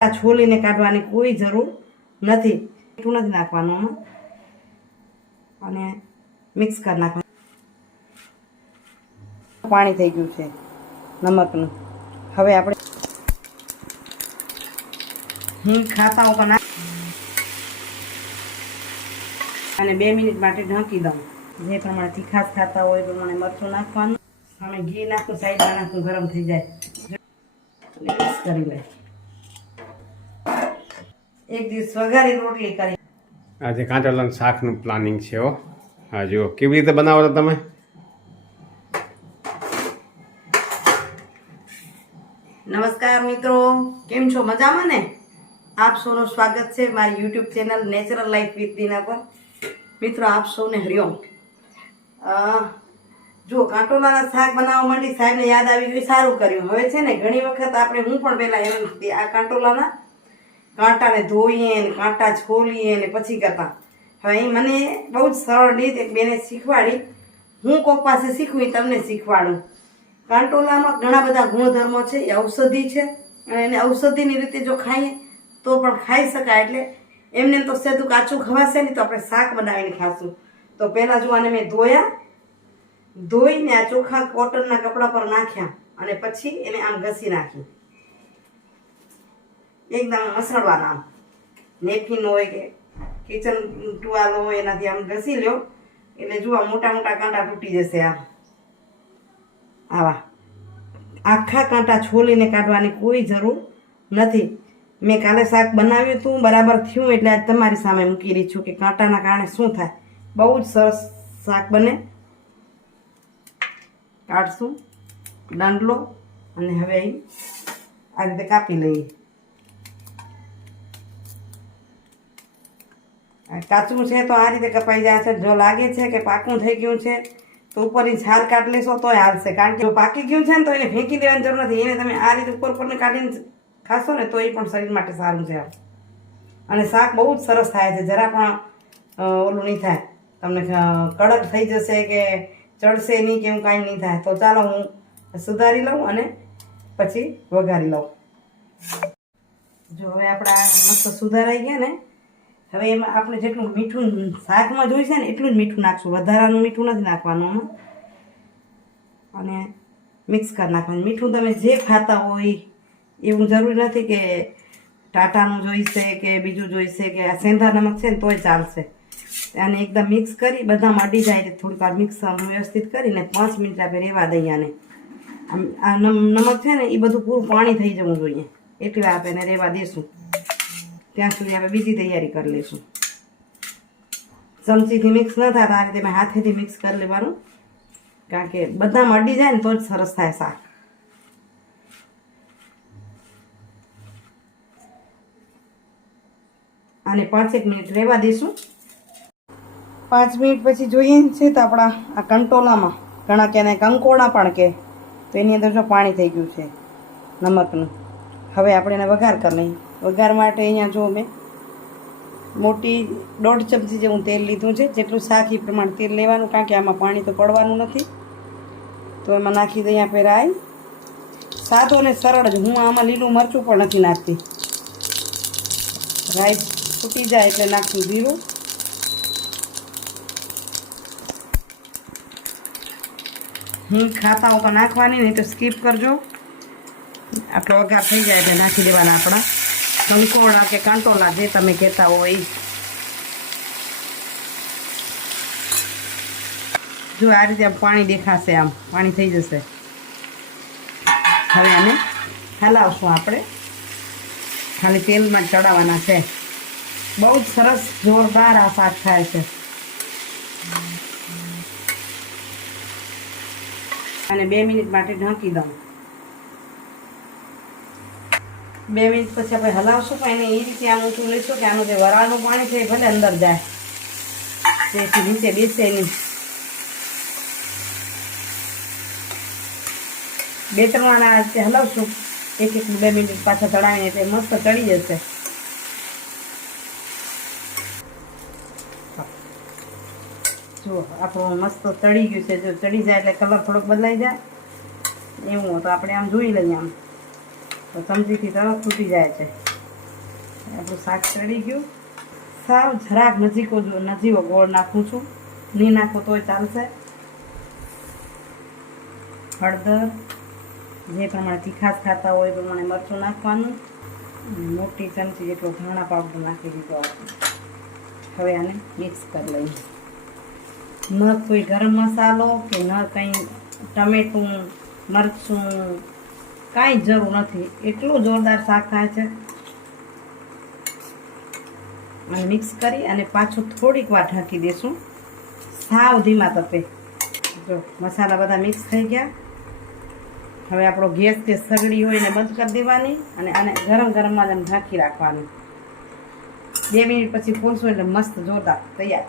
આ છોલીને કાઢવાની કોઈ જરૂર નથી. મીઠું નથી નાખવાનું અને મિક્સ કરી નાખવાનું. પાણી થઈ ગયું છે નમકનું. હવે આપણે હિંગ ખાતા ઉપર નાખ અને 2 મિનિટ માટે ઢાંકી દઉં. જે પ્રમાણે તીખાશ ખાતા હોય એ પ્રમાણે મરચું નાખવાનું. અમે ઘી નાખું, સાઈડમાં નાખું, ગરમ થઈ જાય મિક્સ કરી લે. એક દિવસ વઘારી રોટલી કરી. આજે કાંટાળાનું શાકનું પ્લાનિંગ છે. હો હા, જુઓ કેવી રીતે બનાવો છો તમે. નમસ્કાર મિત્રો, કેમ છો? મજામાં ને? આપ સૌનું સ્વાગત છે મારી YouTube channel natural life with Dina પર. મિત્રો, આપ સૌને હરિઓમ. જો કાંટોલાના શાક બનાવવા માટે સાહેબને યાદ આવી ગયું, સારું કર્યું. હવે છે ને ઘણી વખત આપણે, હું પણ પહેલાં આ કાંટોલાના કાંટાને ધોઈએ ને કાંટા છોલીએ ને પછી કરતા. હવે અહીં મને બહુ જ સરળ રીત એક બેને શીખવાડી. હું કોક પાસે શીખવી તમને શીખવાડું. કાંટોલામાં ઘણા બધા ગુણધર્મો છે. એ ઔષધિ છે અને એને ઔષધિની રીતે જો ખાઈએ તો પણ ખાઈ શકાય. એટલે એમને તો સીધું કાચું ખવાશે નહીં, તો આપણે શાક બનાવીને ખાશું. તો પહેલાં જો આને મેં ધોઈને આ ચોખ્ખા કોટનના કપડા પર નાખ્યા અને પછી એને આમ ઘસી નાખી. એકદમ મસળવાના. આમ નેપકિન હોય કે કિચન ટુવાલ હોય એનાથી આમ ઘસી લ્યો એટલે જુઓ મોટા મોટા કાંટા તૂટી જશે. આવા આખા કાંટા છોલીને કાઢવાની કોઈ જરૂર નથી. મેં કાલે શાક બનાવ્યું હતું, બરાબર થયું, એટલે આજ તમારી સામે મૂકી રહી છું કે કાંટાના કારણે શું થાય. બહુ જ સરસ શાક બને. કાઢશું દાંડલો અને હવે અહીં આ રીતે કાપી લઈએ. કાચું છે તો આ રીતે કપાઈ જાય છે. જો લાગે છે કે પાકું થઈ ગયું છે તો ઉપરની છાલ કાઢી લેશો તોય હાલશે. કારણ કે જો પાકી ગયું છે ને તો એને ફેંકી દેવાની જરૂર નથી. એને તમે આ રીતે ઉપરને કાઢીને ખાશો ને તો એ પણ શરીર માટે સારું છે. અને શાક બહુ જ સરસ થાય છે. જરા પણ ઓલું નહીં થાય, તમને કડક થઈ જશે કે ચડશે નહીં કે એવું કાંઈ નહીં થાય. તો ચાલો હું સુધારી લઉં અને પછી વઘારી લઉં. જો હવે આપણા મસ્ત સુધારાઈ ગયા ને, હવે એમાં આપણે જેટલું મીઠું શાકમાં જોઈશે ને એટલું જ મીઠું નાખશું. વધારાનું મીઠું નથી નાખવાનું આમાં. અને મિક્સ કરી નાખવાનું. મીઠું તમે જે ખાતા હોય એવું જરૂરી નથી કે ટાટાનું જોઈશે કે બીજું જોઈશે કે આ સેંધા નમક છે ને તોય ચાલશે. આને એકદમ મિક્સ કરી બધામાં અડી જાય એટલે થોડીક વાર મિક્સ વ્યવસ્થિત કરીને 5 મિનિટ આપણે રહેવા દઈએ. આને આ નમક છે ને એ બધું પૂરું પાણી થઈ જવું જોઈએ. એટલી વાર આપણે એને રહેવા દઈશું. ત્યાં સુધી આપણે બીજી તૈયારી કરી લઈશું. ચમચીથી મિક્સ ન થાય આ રીતે મેં હાથેથી મિક્સ કરી લેવાનું. કારણ કે બધામાં અડી જાય ને તો જ સરસ થાય શાક. અને 5 મિનિટ રહેવા દઈશું. 5 મિનિટ પછી જોઈએ છે તો આપણા આ કંટોલામાં, ઘણા કે કંકોડા પણ કે, તો એની અંદર જો પાણી થઈ ગયું છે નમકનું. હવે આપણે એને વઘાર કરી લઈએ. વઘાર માટે અહીંયા જો મેં મોટી 1.5 ચમચી જેવું તેલ લીધું છે. જેટલું શાક એ પ્રમાણે તેલ લેવાનું, કારણ કે આમાં પાણી તો પડવાનું નથી. તો એમાં નાખી દઈએ આપણે રાઈ. સાદો અને સરળ જ. હું આમાં લીલું મરચું પણ નથી નાખતી. રાઈ ફૂટી જાય એટલે નાખવું જીરું. હિંગ ખાતા ઉપર નાખવાની, નહીં તો સ્કીપ કરજો. આટલો વઘાર થઈ જાય એટલે નાખી દેવાના આપણા કંકોડા કે કાંટોલા, જે તમે કહેતા હોય. જો આ રીતે આમ પાણી દેખાશે, આમ પાણી થઈ જશે. હવે આને હલાવશું આપણે. ખાલી તેલમાં ચડાવવાના છે. બહુ જ સરસ જોરદાર આ શાક થાય છે. અને 2 મિનિટ માટે ઢાંકી દઉં. 2 મિનિટ પછી આપણે હલાવશું, પણ એને એ રીતે આમ ઊંચું લઈશું કે આનું જે વરાળનું પાણી છે એ ભલે અંદર જાય, તેથી નીચે બેસે નહીં. 2-3 વાર આ રીતે હલાવશું. 1-2 મિનિટ પાછા ચડાવીને એટલે મસ્ત ચડી જશે. જો આપણું મસ્ત ચડી ગયું છે. જો ચડી જાય એટલે કલર થોડોક બદલાઈ જાય એવું તો આપણે આમ જોઈ લઈએ. આમ તો ચમચીથી તરત તૂટી જાય છે. આપણું શાક ચડી ગયું. સાવ જરાક નજીવો ગોળ નાખું છું, નહીં નાખો તોય ચાલશે. હળદર, જે પ્રમાણે તીખાશ ખાતા હોય એ પ્રમાણે મરચું નાખવાનું, અને મોટી ચમચી જેટલો ધાણા પાવડર નાખી દીધો આપણે. હવે આને મિક્સ કરી લઈએ. ન કોઈ ગરમ મસાલો કે ન કંઈ ટમેટું મરચું કાંઈ જરૂર નથી, એટલું જોરદાર શાક થાય છે. અને મિક્સ કરી અને પાછું થોડીક વાર ઢાંકી દઈશું સાવ ધીમા તપે. જો મસાલા બધા મિક્સ થઈ ગયા. હવે આપણો ગેસ કે સગડી હોય એને બંધ કરી દેવાની અને આને ગરમ ગરમમાં જ ઢાંકી રાખવાની. 2 મિનિટ પછી ખોલશું એટલે મસ્ત જોરદાર તૈયાર.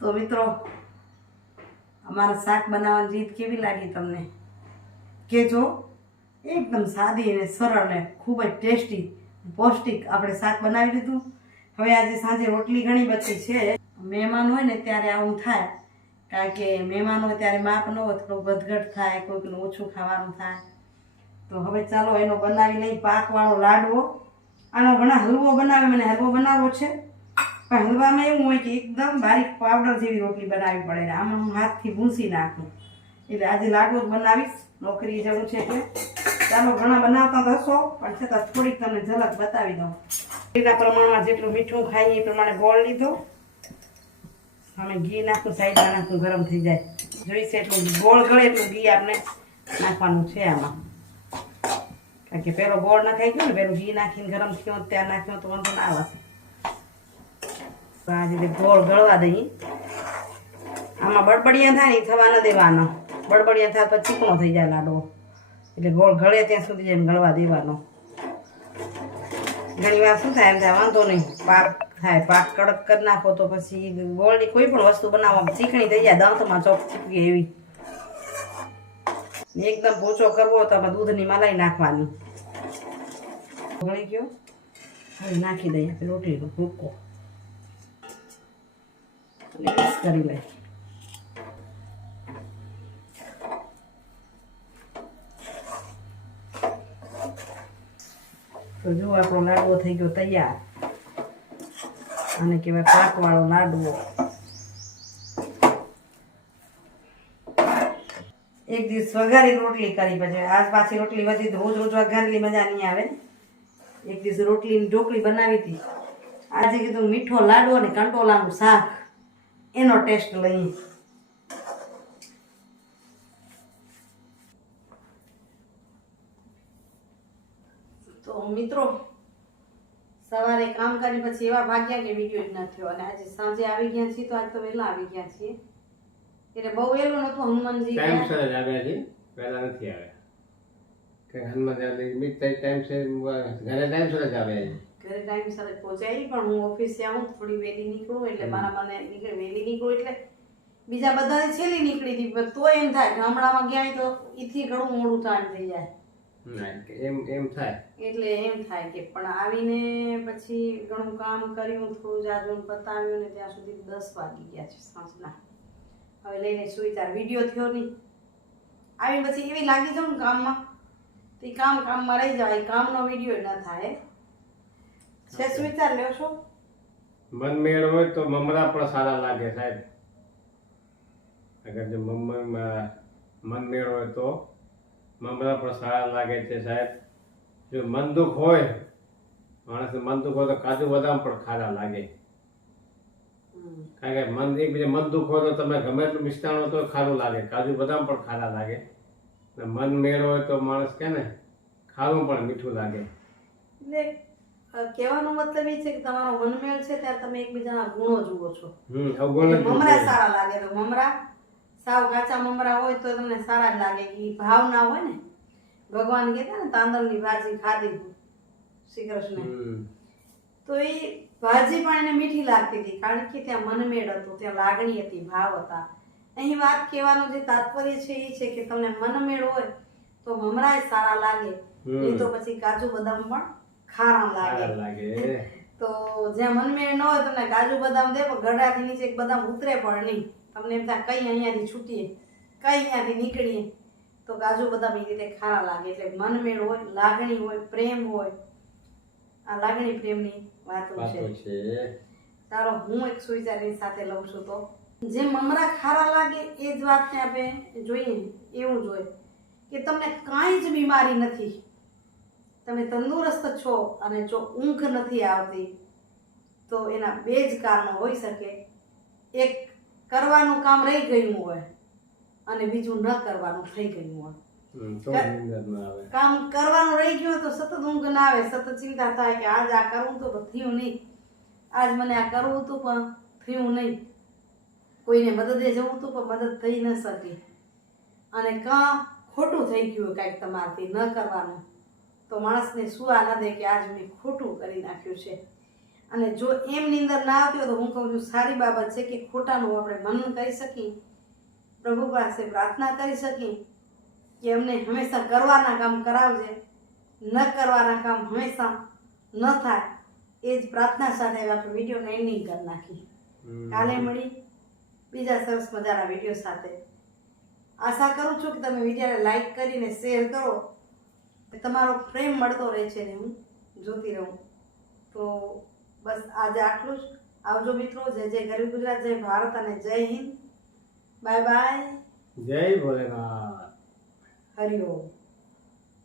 તો મિત્રો, અમારા શાક બનાવવાની રીત કેવી લાગી તમને કહેજો. એકદમ સાદી અને સરળ ને ખૂબ જ ટેસ્ટી પૌષ્ટિક આપણે શાક બનાવી દીધું. હવે આજે સાંજે રોટલી ઘણી બચી છે. મહેમાન હોય ને ત્યારે આવું થાય, કારણ કે મહેમાન હોય ત્યારે માપ ન હોય, થોડું વધઘટ થાય, કોઈકનું ઓછું ખાવાનું થાય. તો હવે ચાલો એનો બનાવી લઈ પાકવાળો લાડવો. આનો ઘણા હલવો બનાવે, મને હલવો બનાવવો છે, પણ હલવામાં એવું હોય કે એકદમ બારીક પાવડર જેવી રોટલી બનાવવી પડે ને આમાં હું હાથથી ભૂંસી નાખું. એટલે આજે લાડવો જ બનાવીશ, નોકરી જવું છે એટલે. ચાલો, ઘણા બનાવતા તો હશો, પણ છતાં થોડીક તમને ઝલક બતાવી દઉં. એના પ્રમાણમાં જેટલું મીઠું ખાઈએ એ પ્રમાણે ગોળ લીધો. સામે ઘી નાખું, સાઈડમાં નાખું, ગરમ થઈ જાય. જોઈશે એટલું ગોળ ગળે એટલું ઘી આપણે નાખવાનું છે આમાં, કારણ કે પેલો ગોળ નખાઈ ગયો ને, પેલું ઘી નાખીને ગરમ થયો ત્યાં નાખ્યો તો વાંધો ના આવશે. આ રીતે ગોળ ગળવા દઈએ. આમાં બળબડિયા થાય ને થવા ન દેવાનો. બળબડિયા થાય પછી ચીકણો થઈ જાય લાડવો, એટલે ગોળ ગળે ત્યાં સુધી એમ ગળવા દેવાનો. ઘણી વાર શું થાય, એમ થાય વાંધો નહીં, પાક થાય, પાક કડક કરી નાખો તો પછી ગોળની કોઈ પણ વસ્તુ બનાવવામાં ચીકણી થઈ જાય, દાંતમાં ચોક ચીપકે એવી. એકદમ પોચો કરવો તો આપણે દૂધની મલાઈ નાખવાની. ગળી ગયો, હવે નાખી દઈએ રોટલીનો ભૂકો અને મિક્સ કરી લઈએ. તો જો આપણો લાડવો થઈ ગયો તૈયાર. આને કહેવાય પાકવાળો લાડવો. એક દિવસ વઘારી રોટલી કરી, પછી આજ પાછી રોટલી વધી, રોજ રોજ વઘારેલી મજા નહીં આવે. એક દિવસ રોટલીની ઢોકળી બનાવી હતી. આજે કીધું મીઠો લાડવો ને કંટોલાનું શાક, એનો ટેસ્ટ લઈએ. તો મિત્રો, સવારે કામ કરી પછી એવા ભાગ્યા કે વિડીયો જ ન થયો, અને આજે સાંજે આવી ગયા છીએ તો આજ તો વહેલા આવી ગયા છીએ. એટલે બહુ વહેલું નતું. હનુમાનજી ટાઈમસર જ આવ્યા છે, પહેલા નથી આવ્યા. કે હનુમાન ટાઈમસર ઘરે ટાઈમસર જ આવ્યા છે. ઘરે ટાઈમસર જ પહોંચાઈ, પણ હું ઓફિસે આવું થોડી વહેલી નીકળું એટલે મારા મને વહેલી નીકળું એટલે બીજા બધાથી છેલ્લી નીકળી હતી. પણ તો એમ થાય ગામડામાં ગયા તો એથી ઘણું મોડું ટાઈમ થઈ જાય. એમ થાય એટલે એમ થાય કે પણ આવીને પછી ઘણું કામ કર્યું, થોડું જાજું પતાવ્યું ને ત્યાં સુધી 10 વાગી ગયા છે સાંજના. હવે લઈને સુઈ તાર વિડીયો થયો નહીં. આવી પછી એવી લાગી જાઉં ને કામમાં, તો એ કામમાં રહી જાય, કામનો વિડીયો ન થાય. છે સુઈ તાર લ્યો છો. મન મેળ હોય તો મમરા પણ સારા લાગે સાહેબ. અગર જો મન મેળ હોય તો મમરા પણ સારા લાગે છે સાહેબ. જો મન દુઃખ હોય, માણસ મન દુઃખ હોય તો કાજુ બદામ પણ ખારા લાગે. કારણ કે મન દુઃખ હોય તો તમે ગમે એટલું મિષ્ટાન હોય તો ખારું લાગે, કાજુ બદામ પણ ખારા લાગે. મન મેળ હોય તો માણસ કે ને ખારું પણ મીઠું લાગે. એટલે કહેવાનો મતલબ એ છે કે તમારો મનમેળ છે ત્યારે તમે એકબીજાના ગુણો જુઓ છો. મમરા સારા લાગે તો મમરા, સાવ કાચા મમરા હોય તો તમને સારા જ લાગે. એ ભાવ ના હોય ને, ભગવાન કહેતા ને તાંદળની ભાજી ખાધી શ્રી કૃષ્ણ, તો એ ભાજી પણ એને મીઠી લાગતી હતી, કારણ કે ત્યાં મનમેળ હતો, ત્યાં લાગણી હતી, ભાવ હતા. અહીં વાત કહેવાનું જે તાત્પર્ય છે એ છે કે તમને મનમેળ હોય તો મમરાય સારા લાગે, એ તો પછી કાજુ બદામ પણ ખારા લાગે. તો જ્યાં મનમેળ ન હોય તમને કાજુ બદામ દે પણ ગળાથી નીચે એક બદામ ઉતરે પણ નહીં. તમને એમ થાય કઈ અહીંયાથી છૂટીએ, કઈ અહીંયાથી નીકળીએ, તો કાજુ બદામ એ રીતે ખારા લાગે. એટલે મનમેળ હોય, લાગણી હોય, પ્રેમ હોય, આ લાગણી પ્રેમની વાતો વાતો છે. છે. ચાલો હું એક સુવિચારની સાથે લઉં છું. તો જે મમરા ખારા લાગે એ જ વાતને આપણે જોઈએ ને, એવું જોઈએ કે તમને કાંઈ જ બીમારી નથી, તમે તંદુરસ્ત છો અને જો ઊંઘ નથી આવતી તો એના બે જ કારણો હોઈ શકે. એક કરવાનું કામ રહી ગયું હોય અને બીજું ન કરવાનું થઈ ગયું હોય. તો નીંદર ના આવે. કામ કરવાનું રહી ગયું હોય તો સતત ઊંઘ ના આવે, સતત ચિંતા થાય કે આજ આ કરવું તો પણ થયું નહીં, આજ મને આ કરવું હતું પણ થયું નહીં, કોઈને મદદે જવું હતું પણ મદદ થઈ ન શકી, અને કાં ખોટું થઈ ગયું કાંઈક તમારાથી ન કરવાનું, તો માણસને સુવા ન દે કે આજ મેં ખોટું કરી નાખ્યું છે. અને જો એમ નીંદર ના આવતી હોય તો હું કહું છું સારી બાબત છે કે ખોટાનું આપણે મનન કરી શકીએ, પ્રભુ પાસે પ્રાર્થના કરી શકીએ કે અમને હંમેશા કરવાના કામ કરાવજે, ન કરવાના કામ હંમેશા ન થાય. એ જ પ્રાર્થના સાથે આપણે વિડીયોને એન્ડિંગ કરી નાખી. કાલે મળી બીજા સરસ મજાના વિડીયો સાથે. આશા કરું છું કે તમે વિડીયોને લાઈક કરીને શેર કરો, તમારો પ્રેમ મળતો રહે છે ને હું જોતી રહું. તો બસ આજે આટલું જ. આવજો મિત્રો. જય જય ગરીબ ગુજરાત, જય ભારત અને જય હિન્દ. Bye bye. જય ભોલેનાથ. હરિઓમ.